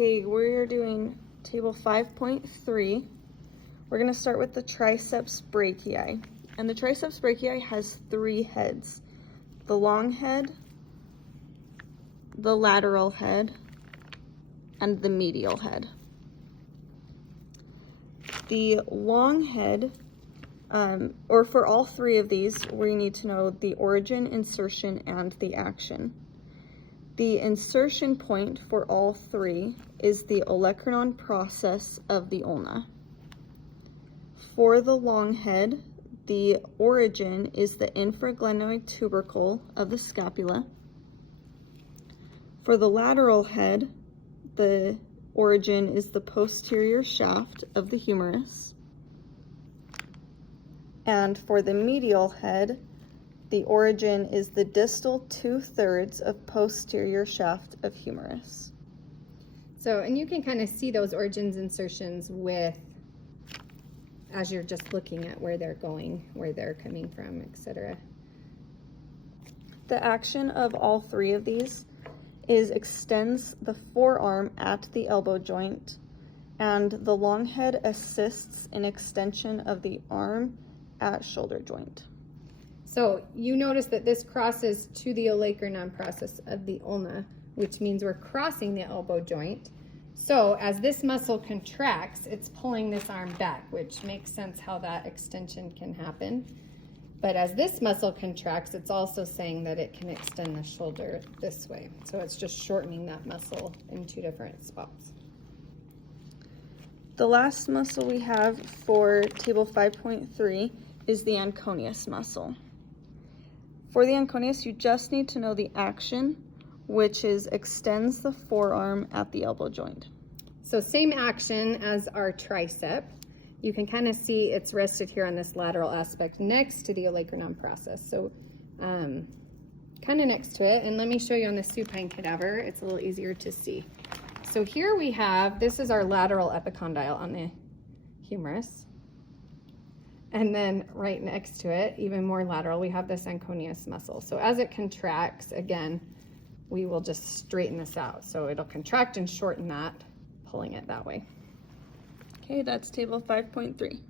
Okay, we're doing table 5.3. We're going to start with the triceps brachii. And the triceps brachii has 3 heads: the long head, the lateral head, and the medial head. The long head, or for all 3 of these, we need to know the origin, insertion, and the action. The insertion point for all 3 is the olecranon process of the ulna. For the long head, the origin is the infraglenoid tubercle of the scapula. For the lateral head, the origin is the posterior shaft of the humerus. And for the medial head, the origin is the distal 2/3 of posterior shaft of humerus. So, and you can kind of see those origins, insertions as you're just looking at where they're going, where they're coming from, etc. The action of all 3 of these is extends the forearm at the elbow joint, and the long head assists in extension of the arm at shoulder joint. So you notice that this crosses to the olecranon process of the ulna, which means we're crossing the elbow joint. So as this muscle contracts, it's pulling this arm back, which makes sense how that extension can happen. But as this muscle contracts, it's also saying that it can extend the shoulder this way. So it's just shortening that muscle in 2 different spots. The last muscle we have for table 5.3 is the anconeus muscle. For the anconeus, you just need to know the action, which is extends the forearm at the elbow joint. So same action as our tricep. You can kind of see it's rested here on this lateral aspect next to the olecranon process. So kind of next to it. And let me show you on the supine cadaver. It's a little easier to see. So here we have, this is our lateral epicondyle on the humerus. And then right next to it, even more lateral, we have this anconeus muscle. So as it contracts, again, we will just straighten this out. So it'll contract and shorten that, pulling it that way. Okay, that's table 5.3.